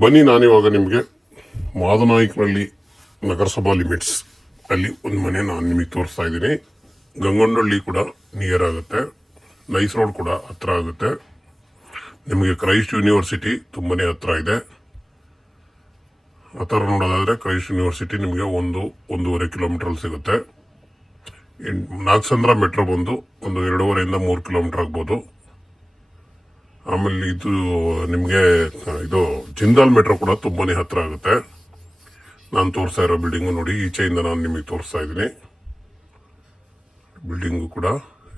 ಬನ್ನಿ, ನಾನಿವಾಗ ನಿಮಗೆ ಮಾದನಾಯಕನಹಳ್ಳಿ ನಗರಸಭಾ ಲಿಮಿಟ್ಸ್ ಅಲ್ಲಿ ಒಂದು ಮನೆ ನಾನು ನಿಮಗೆ ತೋರಿಸ್ತಾ ಇದ್ದೀನಿ. ಗಂಗೊಂಡಳ್ಳಿ ಕೂಡ ನಿಯರ್ ಆಗುತ್ತೆ, ನೈಸ್ ರೋಡ್ ಕೂಡ ಹತ್ರ ಆಗುತ್ತೆ. ನಿಮಗೆ ಕ್ರೈಸ್ಟ್ ಯೂನಿವರ್ಸಿಟಿ ತುಂಬಾನೇ ಹತ್ರ ಇದೆ. ಆ ಥರ ನೋಡೋದಾದ್ರೆ ಕ್ರೈಸ್ಟ್ ಯೂನಿವರ್ಸಿಟಿ ನಿಮಗೆ 1.5 ಕಿಲೋಮೀಟರ್ ಸಿಗುತ್ತೆ. ನಾಗಸಂದ್ರ ಮೆಟ್ರೋ ಬಂದು 2.5 3 ಕಿಲೋಮೀಟರ್ ಆಗ್ಬೋದು. ಆಮೇಲೆ ನಿಮಗೆ ಜಿಂದಾಲ್ ಮೆಟ್ರೋ ಕೂಡ ತುಂಬಾನೇ ಹತ್ರ ಆಗುತ್ತೆ. ನಾನು ತೋರಿಸ್ತಾ ಇರೋ ಬಿಲ್ಡಿಂಗು ನೋಡಿ, ಈಚೆಯಿಂದ ನಾನು ನಿಮಗೆ ತೋರಿಸ್ತಾ ಇದ್ದೀನಿ. ಬಿಲ್ಡಿಂಗು ಕೂಡ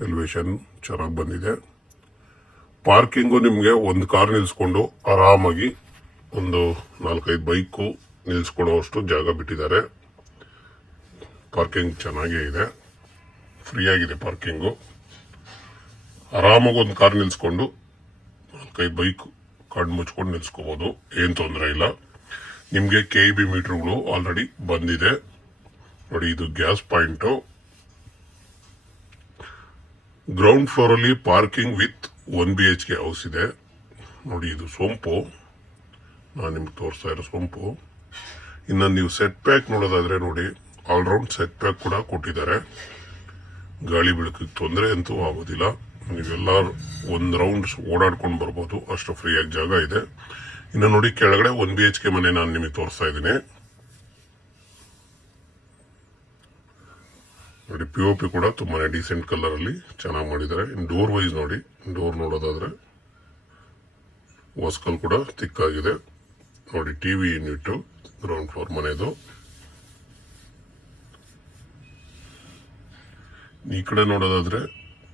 ಎಲಿವೇಶನ್ ಚೆನ್ನಾಗಿ ಬಂದಿದೆ. ಪಾರ್ಕಿಂಗು ನಿಮಗೆ ಒಂದು ಕಾರ್ ನಿಲ್ಸ್ಕೊಂಡು ಆರಾಮಾಗಿ 4-5 ಬೈಕು ನಿಲ್ಸ್ಕೊಳ್ಳೋಷ್ಟು ಜಾಗ ಬಿಟ್ಟಿದ್ದಾರೆ. ಪಾರ್ಕಿಂಗ್ ಚೆನ್ನಾಗೇ ಇದೆ, ಫ್ರೀ ಆಗಿದೆ ಪಾರ್ಕಿಂಗು. ಆರಾಮಾಗಿ ಒಂದು ಕಾರ್ ನಿಲ್ಸ್ಕೊಂಡು 4-5 ಬೈಕ್ ಕಣ್ಣು ಮುಚ್ಕೊಂಡು ನಿಲ್ಸ್ಕೋಬಹುದು, ಏನ್ ತೊಂದರೆ ಇಲ್ಲ. ನಿಮಗೆ KEB ಮೀಟರ್ಗಳು ಆಲ್ರೆಡಿ ಬಂದಿದೆ ನೋಡಿ. ಇದು ಗ್ಯಾಸ್ ಪಾಯಿಂಟ್. ಗ್ರೌಂಡ್ ಫ್ಲೋರ್ ಅಲ್ಲಿ ಪಾರ್ಕಿಂಗ್ ವಿತ್ 1 BHK ಹೌಸ್ ಇದೆ ನೋಡಿ. ಇದು ಸೊಂಪು, ನಾನು ನಿಮ್ಗೆ ತೋರಿಸ್ತಾ ಇರೋ ಸೊಂಪು. ಇನ್ನು ನೀವು ಸೆಟ್ ಪ್ಯಾಕ್ ನೋಡೋದಾದ್ರೆ ನೋಡಿ, ಆಲ್ರೌಂಡ್ ಸೆಟ್ ಪ್ಯಾಕ್ ಕೂಡ ಕೊಟ್ಟಿದ್ದಾರೆ. ಗಾಳಿ ಬೆಳಕಿಗೆ ತೊಂದರೆ ಅಂತೂ ಆಗೋದಿಲ್ಲ. ನೀವೆಲ್ಲ ಒಂದು ರೌಂಡ್ ಓಡಾಡ್ಕೊಂಡು ಬರ್ಬೋದು, ಅಷ್ಟು ಫ್ರೀಯಾಗಿ ಜಾಗ ಇದೆ. ಇನ್ನು ನೋಡಿ, ಕೆಳಗಡೆ 1 BHK ಮನೆ ನಾನು ನಿಮಗೆ ತೋರಿಸ್ತಾ ಇದ್ದೀನಿ ನೋಡಿ. POP ಕೂಡ ತುಂಬಾನೇ ಡೀಸೆಂಟ್ ಕಲರ್ ಅಲ್ಲಿ ಚೆನ್ನಾಗಿ ಮಾಡಿದ್ದಾರೆ. ಡೋರ್ ವೈಸ್ ನೋಡಿ, ಡೋರ್ ನೋಡೋದಾದ್ರೆ ವಾಸ್ಕಲ್ ಕೂಡ ತಿಕ್ಕಾಗಿದೆ ನೋಡಿ. TV ಯೂನಿಟ್ ಗ್ರೌಂಡ್ ಫ್ಲೋರ್ ಮನೆದು. ಈ ಕಡೆ ನೋಡೋದಾದ್ರೆ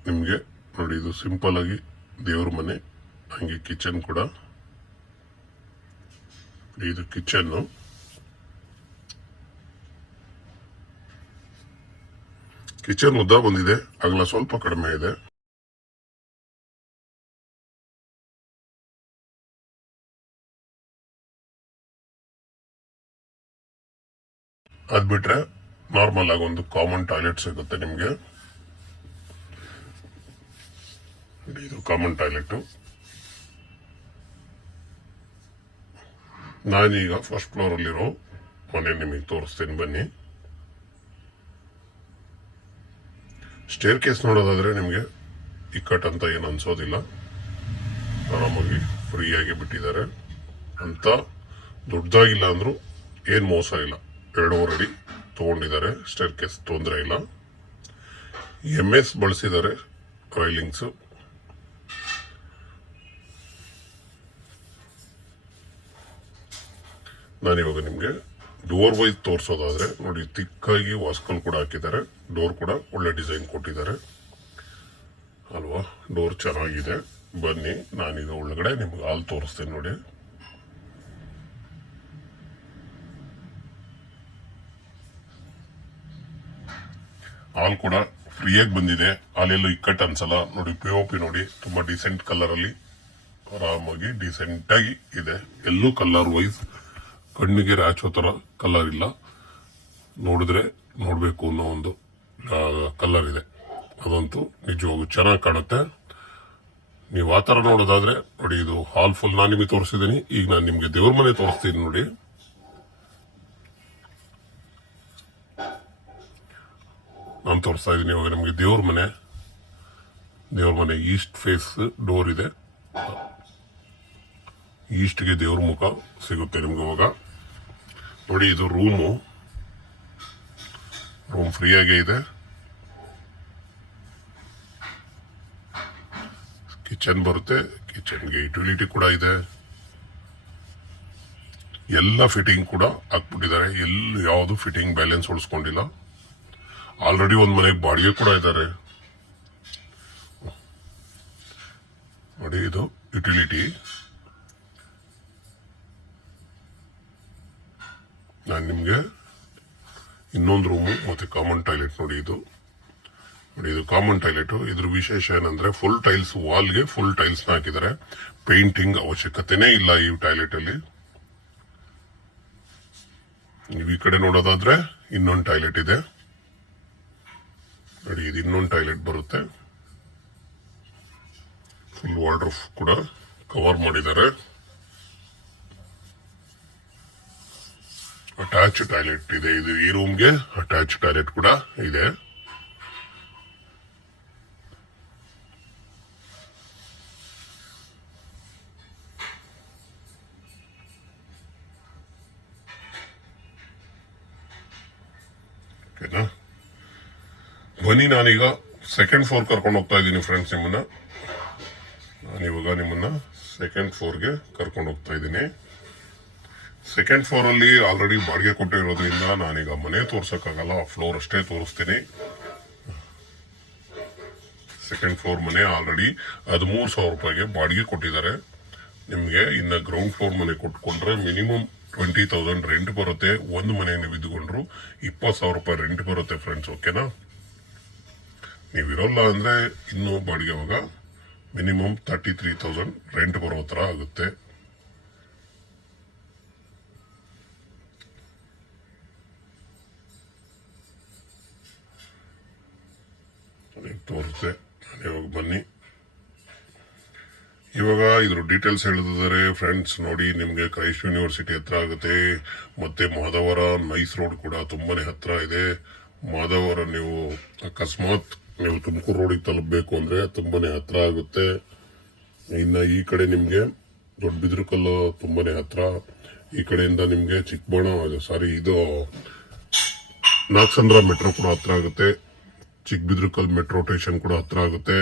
ನಿಮ್ಗೆ ನೋಡಿ, ಇದು ಸಿಂಪಲ್ ಆಗಿ ದೇವ್ರ ಮನೆ, ಹಂಗೆ ಕಿಚನ್ ಕೂಡ. ಇದು ಕಿಚನ್. ಕಿಚನ್ ಉದ್ದ ಬಂದಿದೆ, ಅಗಲ ಸ್ವಲ್ಪ ಕಡಿಮೆ ಇದೆ. ಅದ್ ಬಿಟ್ರೆ ನಾರ್ಮಲ್ ಆಗಿ ಒಂದು ಕಾಮನ್ ಟಾಯ್ಲೆಟ್ ಸಿಗುತ್ತೆ ನಿಮ್ಗೆ. ಇದು ಕಾಮನ್ ಟಾಯ್ಲೆಟ್. ನಾನೀಗ ಫಸ್ಟ್ ಫ್ಲೋರ್ ಅಲ್ಲಿರೋ ಮನೆ ನಿಮಗೆ ತೋರಿಸ್ತೇನೆ ಬನ್ನಿ. ಸ್ಟೇರ್ ಕೇಸ್ ನೋಡೋದಾದ್ರೆ ನಿಮಗೆ ಇಕ್ಕಟ್ಟಂತ ಏನು ಅನ್ಸೋದಿಲ್ಲ, ಆರಾಮಾಗಿ ಫ್ರೀಯಾಗಿ ಬಿಟ್ಟಿದ್ದಾರೆ. ಅಂತ ದೊಡ್ಡದಾಗಿಲ್ಲ ಅಂದ್ರೂ ಏನ್ ಮೋಸ ಇಲ್ಲ. 2.5 ಅಡಿ ತಗೊಂಡಿದ್ದಾರೆ. ಸ್ಟೇರ್ ಕೇಸ್ ತೊಂದರೆ ಇಲ್ಲ. MS ಬಳಸಿದ್ದಾರೆ ರೈಲಿಂಗ್ಸ್. ನಾನಿವಾಗ ನಿಮ್ಗೆ ಡೋರ್ ವೈಸ್ ತೋರಿಸೋದಾದ್ರೆ ನೋಡಿ, ತಿಕ್ಕಾಗಿ ವಾಸ್ಕಲ್ ಕೂಡ ಹಾಕಿದ್ದಾರೆ. ಡೋರ್ ಕೂಡ ಒಳ್ಳೆ ಡಿಸೈನ್ ಕೊಟ್ಟಿದ್ದಾರೆ ಅಲ್ವಾ. ಡೋರ್ ಚೆನ್ನಾಗಿದೆ. ಬನ್ನಿ, ನಾನೀಗ ಒಳಗಡೆ ನಿಮ್ಗೆ ಹಾಲ್ ತೋರಿಸ್ತೇನೆ ನೋಡಿ. ಹಾಲ್ ಕೂಡ ಫ್ರೀಯಾಗಿ ಬಂದಿದೆ. ಹಾಲೆಲ್ಲೂ ಇಕ್ಕಟ್ಟು ಅನ್ಸಲ್ಲ ನೋಡಿ. POP ನೋಡಿ, ತುಂಬಾ ಡಿಸೆಂಟ್ ಕಲರ್ ಅಲ್ಲಿ ಆರಾಮಾಗಿ ಡಿಸೆಂಟ್ ಆಗಿ ಇದೆ. ಎಲ್ಲೂ ಕಲರ್ ವೈಸ್ ಕಣ್ಣಿಗೆ ರಾಚೋ ತರ ಕಲರ್ ಇಲ್ಲ. ನೋಡಿದ್ರೆ ನೋಡ್ಬೇಕು ಅನ್ನೋ ಒಂದು ಕಲರ್ ಇದೆ. ಅದಂತೂ ನಿಜವಾಗೂ ಚೆನ್ನಾಗಿ ಕಾಣುತ್ತೆ. ನೀವು ಆ ತರ ನೋಡೋದಾದ್ರೆ ನೋಡಿ, ಇದು ಹಾಲ್ ಫುಲ್ ನಾನು ನಿಮಗೆ ತೋರಿಸಿದ್ದೀನಿ. ಈಗ ನಾನು ನಿಮ್ಗೆ ದೇವ್ರ ಮನೆ ತೋರಿಸ್ತೀನಿ ನೋಡಿ. ನಾನು ತೋರಿಸ್ತಾ ಇದ್ದೀನಿ ಇವಾಗ ನಿಮಗೆ ದೇವ್ರ ಮನೆ. ಈಸ್ಟ್ ಫೇಸ್ ಡೋರ್ ಇದೆ. ಈಸ್ಟ್ಗೆ ದೇವ್ರ ಮುಖ ಸಿಗುತ್ತೆ ನಿಮ್ಗೆ ಇವಾಗ ನೋಡಿ. ಇದು ರೂಮ್ ಫ್ರೀಯಾಗೇ ಇದೆ. ಕಿಚನ್ ಬರುತ್ತೆ. ಕಿಚನ್ಗೆ ಯುಟಿಲಿಟಿ ಕೂಡ ಇದೆ. ಎಲ್ಲ ಫಿಟ್ಟಿಂಗ್ ಕೂಡ ಹಾಕ್ಬಿಟ್ಟಿದ್ದಾರೆ. ಎಲ್ಲಿ ಯಾವುದು ಫಿಟ್ಟಿಂಗ್ ಬ್ಯಾಲೆನ್ಸ್ ಉಳಿಸ್ಕೊಂಡಿಲ್ಲ. ಆಲ್ರೆಡಿ ಒಂದು ಮನೆಗೆ ಬಾಡಿಗೆ ಕೂಡ ಇದ್ದಾರೆ ನೋಡಿ. ಇದು ಯುಟಿಲಿಟಿ. ನಾನು ನಿಮ್ಗೆ ಇನ್ನೊಂದು ರೂಮು ಮತ್ತೆ ಕಾಮನ್ ಟಾಯ್ಲೆಟ್ ನೋಡಿ. ಇದು ಕಾಮನ್ ಟಾಯ್ಲೆಟ್. ಇದ್ರ ವಿಶೇಷ ಏನಂದ್ರೆ ಫುಲ್ ಟೈಲ್ಸ್, ವಾಲ್ಗೆ ಫುಲ್ ಟೈಲ್ಸ್ ಹಾಕಿದ್ದಾರೆ. ಪೇಂಟಿಂಗ್ ಅವಶ್ಯಕತೆನೇ ಇಲ್ಲ ಈ ಟಾಯ್ಲೆಟ್ ಅಲ್ಲಿ. ನೀವು ಈ ಕಡೆ ನೋಡೋದಾದ್ರೆ ಇನ್ನೊಂದು ಟಾಯ್ಲೆಟ್ ಇದೆ ನೋಡಿ. ಇದು ಇನ್ನೊಂದು ಟಾಯ್ಲೆಟ್ ಬರುತ್ತೆ. ಫುಲ್ ವಾರ್ಡ್ರೋಬ್ ಕೂಡ ಕವರ್ ಮಾಡಿದ್ದಾರೆ. ಅಟ್ಯಾಚ್ ಟಾಯ್ಲೆಟ್ ಇದೆ. ಇದು ಈ ರೂಮ್ಗೆ ಅಟ್ಯಾಚ್ ಟಾಯ್ಲೆಟ್ ಕೂಡ ಇದೆ. ಓಕೆನಾ, ಬನ್ನಿ ನಾನೀಗ ಸೆಕೆಂಡ್ ಫ್ಲೋರ್ ಕರ್ಕೊಂಡು ಹೋಗ್ತಾ ಇದ್ದೀನಿ ಫ್ರೆಂಡ್ಸ್. ನಾನಿವಾಗ ನಿಮ್ಮನ್ನ ಸೆಕೆಂಡ್ ಫ್ಲೋರ್ಗೆ ಕರ್ಕೊಂಡು ಹೋಗ್ತಾ ಇದ್ದೀನಿ. ಸೆಕೆಂಡ್ ಫ್ಲೋರ್ ಅಲ್ಲಿ ಆಲ್ರೆಡಿ ಬಾಡಿಗೆ ಕೊಟ್ಟಿರೋದ್ರಿಂದ ನಾನೀಗ ಮನೆ ತೋರ್ಸಕ್ಕಾಗಲ್ಲ, ಫ್ಲೋರ್ ಅಷ್ಟೇ ತೋರಿಸ್ತೀನಿ. ಸೆಕೆಂಡ್ ಫ್ಲೋರ್ ಮನೆ ಆಲ್ರೆಡಿ 13,000 ರೂಪಾಯಿಗೆ ಬಾಡಿಗೆ ಕೊಟ್ಟಿದ್ದಾರೆ. ನಿಮ್ಗೆ ಇನ್ನ ಗ್ರೌಂಡ್ ಫ್ಲೋರ್ ಮನೆ ಕೊಟ್ಕೊಂಡ್ರೆ ಮಿನಿಮಮ್ 20,000 ರೆಂಟ್ ಬರುತ್ತೆ. ಒಂದು ಮನೆ ನೀವು ಇದ್ಕೊಂಡ್ರು 20,000 ರೂಪಾಯಿ ರೆಂಟ್ ಬರುತ್ತೆ ಫ್ರೆಂಡ್ಸ್. ಓಕೆನಾ, ನೀವಿರೋಲ್ಲ ಅಂದ್ರೆ ಇನ್ನು ಬಾಡಿಗೆ ಅವಾಗ ಮಿನಿಮಮ್ 33,000 ರೆಂಟ್ ಬರೋ ತರ ಆಗುತ್ತೆ. ತೋರಿಸ್ದೆ, ಇವಾಗ ಬನ್ನಿ. ಇವಾಗ ಇದ್ರ ಡೀಟೇಲ್ಸ್ ಹೇಳಿದ್ದಾರೆ ಫ್ರೆಂಡ್ಸ್. ನೋಡಿ, ನಿಮ್ಗೆ ಕ್ರೈಸ್ಟ್ ಯೂನಿವರ್ಸಿಟಿ ಹತ್ರ ಆಗುತ್ತೆ, ಮತ್ತೆ ಮಾಧವರ ನೈಸ್ ರೋಡ್ ಕೂಡ ತುಂಬಾನೇ ಹತ್ರ ಇದೆ. ಮಾಧವರ ನೀವು ಅಕಸ್ಮಾತ್ ನೀವು ತುಮಕೂರು ರೋಡಿಗೆ ತಲುಪಬೇಕು ಅಂದ್ರೆ ತುಂಬಾನೇ ಹತ್ರ ಆಗುತ್ತೆ. ಇನ್ನ ಈ ಕಡೆ ನಿಮ್ಗೆ ದೊಡ್ಡಬಿದ್ರಕಲ್ಲು ತುಂಬಾನೇ ಹತ್ರ. ಈ ಕಡೆಯಿಂದ ನಿಮ್ಗೆ ಇದು ನಾಗಸಂದ್ರ ಮೆಟ್ರೋ ಕೂಡ ಹತ್ರ ಆಗುತ್ತೆ. ಚಿಕ್ಕಬಿದ್ರಕಲ್ ಮೆಟ್ರೋ ಸ್ಟೇಷನ್ ಕೂಡ ಹತ್ರ ಆಗುತ್ತೆ.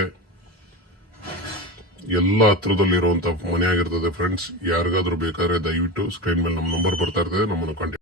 ಎಲ್ಲ ಹತ್ರದಲ್ಲಿರುವಂತ ಮನೆ ಆಗಿರ್ತದೆ ಫ್ರೆಂಡ್ಸ್. ಯಾರಿಗಾದ್ರೂ ಬೇಕಾದ್ರೆ ದಯವಿಟ್ಟು ಸ್ಕ್ರೀನ್ ಮೇಲೆ ನಮ್ಮ ನಂಬರ್ ಬರ್ತಾ ಇರ್ತದೆ, ನಮ್ಮನ್ನು ಕಾಂಟ್ಯಾಕ್ಟ್